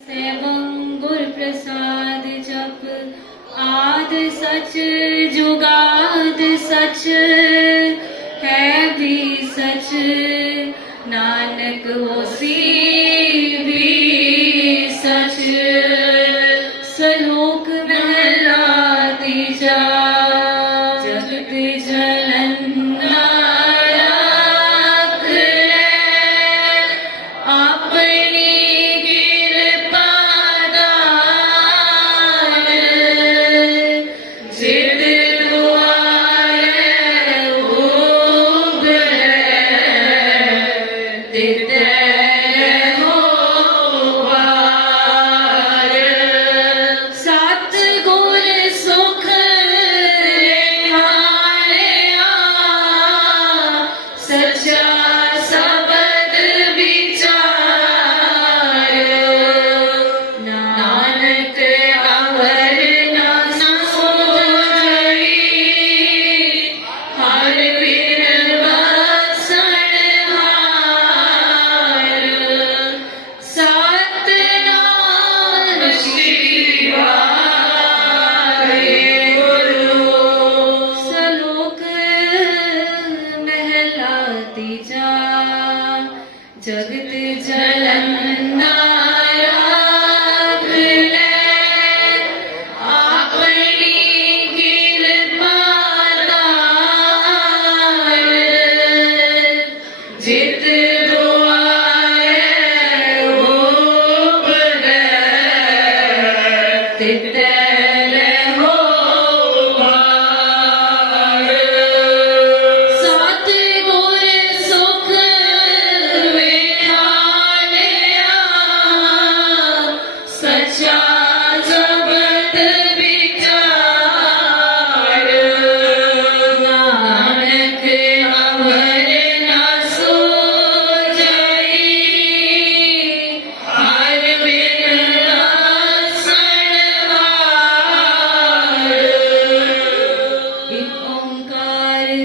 ਸੈਭੰ ਗੁਰ ਪ੍ਰਸਾਦ ਜਪ, ਆਦ ਸਚ, ਜੁਗਾਦ ਸਚ। ਹੈ ਵੀ ਸਚ, ਨਾਨਕ ਹੋਸੀ ਵੀ ਸਚ। ਸਲੋਕ ਮਹਿਲਾ ਤੀਜਾ Yeah.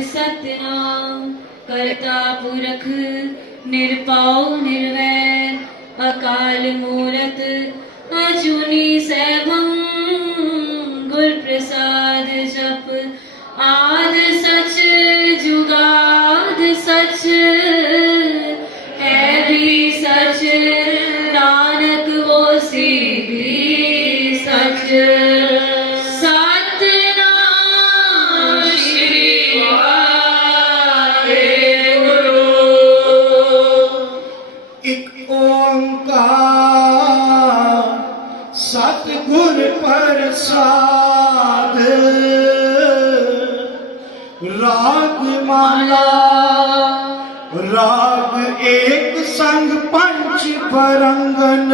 ਸਤਨਾਮ, ਕਰਤਾ ਪੁਰਖ, ਨਿਰਭਉ, ਨਿਰਵੈਰ, ਅਕਾਲ ਮੂਰਤ, ਅਜੂਨੀ ਸੈਭੰ ਗੁਰ ਪ੍ਰਸਾਦ ਜਪ, ਆਦ ਸਚ, ਜੁਗਾਦ ਸਚ, ਹੈ ਵੀ ਸਚ। ਪ੍ਰਸਾਦ। ਰਾਗ ਮਾਲਾ, ਰਾਗ ਏਕ ਸੰਗ ਪੰਚ ਪਰੰਗਨ।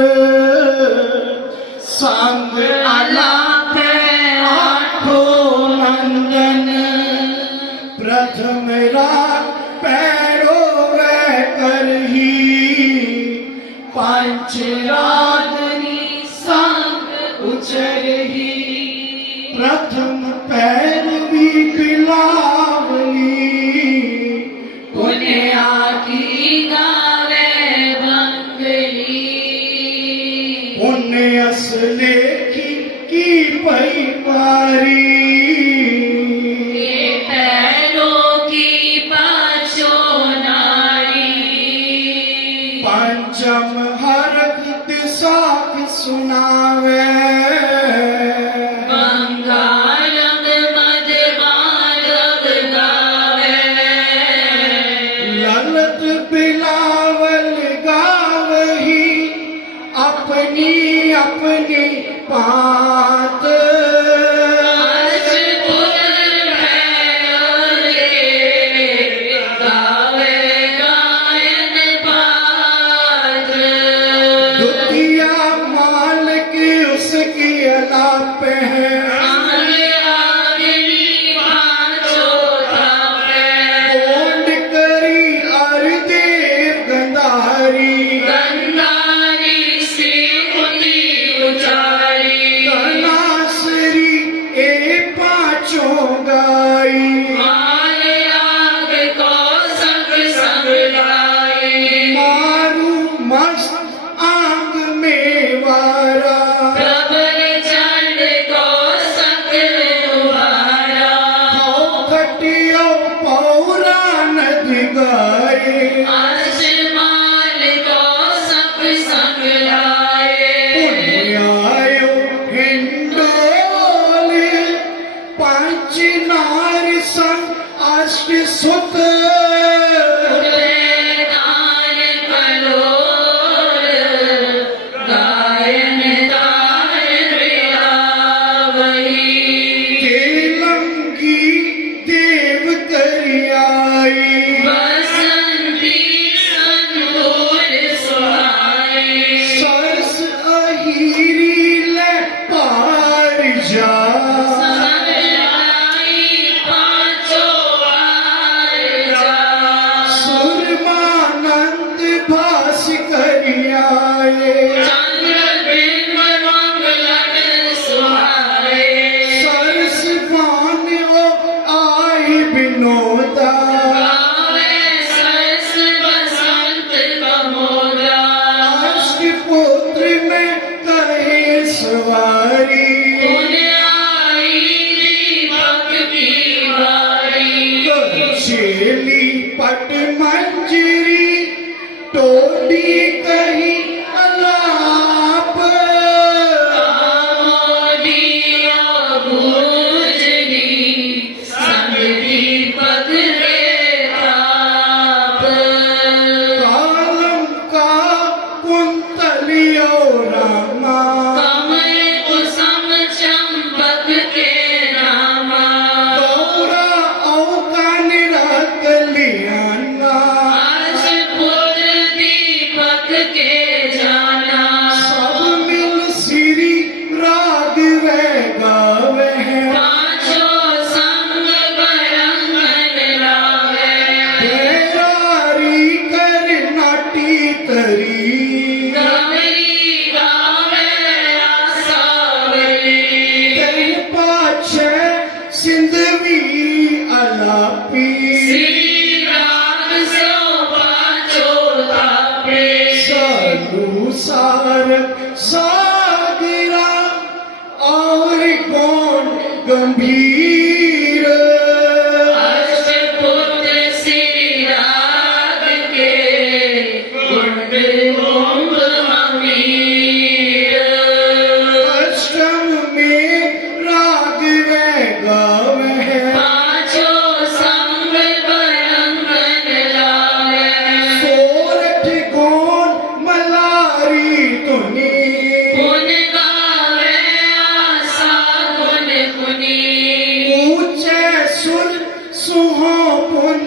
ਸੰਗ ਆਲਾਪੇ ਆਠੋ ਨੰਦਨ। ਪ੍ਰਥਮ ਰਾਗ ਪੈਰੋ ਵੇ ਕਰਹੀ। ਪੰਚ ਰਾਗਨੀ ਸੰਗ ਉਚਰੇ असले की की पई पारी Amen. तोड़ी कहीं मूसार सागिरा और कौन गंभीर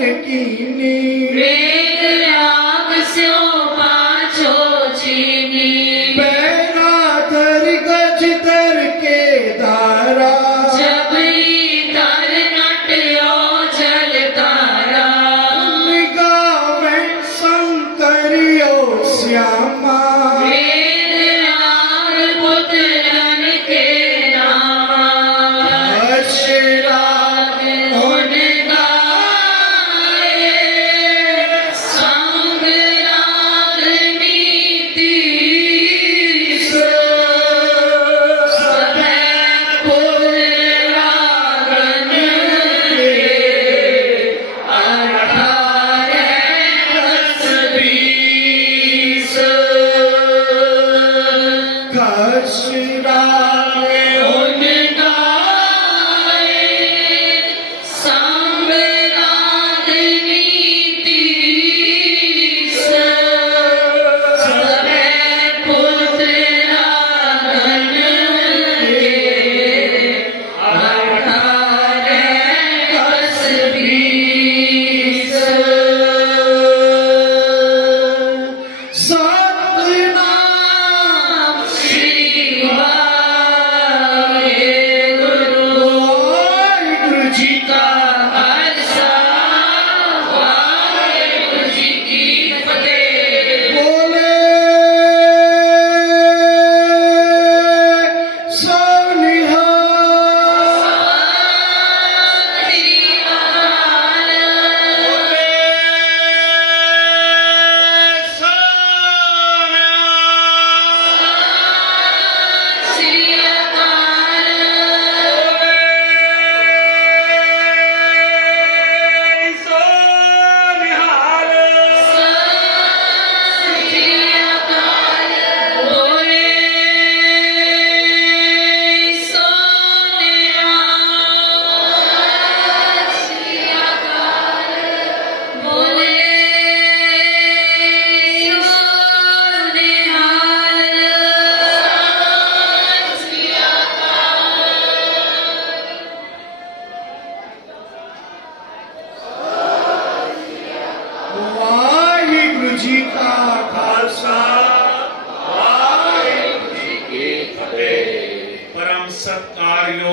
ਯਕੀਨੀ ਵੇਦ ਰਾਗ ਸਿਓ ਪਾਛੋ ਚੀਨੀ ਪੈਰਾ ਤਰ ਗਜ ਤਰ ਕੇ ਧਾਰਾ ਜਬਰੀ ਤਰ ਨਟਿਓ ਜਲ ਧਾਰਾ ਨਿਗਾਹ ਵਿੱਚ ਸੰਕਰਿਓ ਸਿਆਮਾ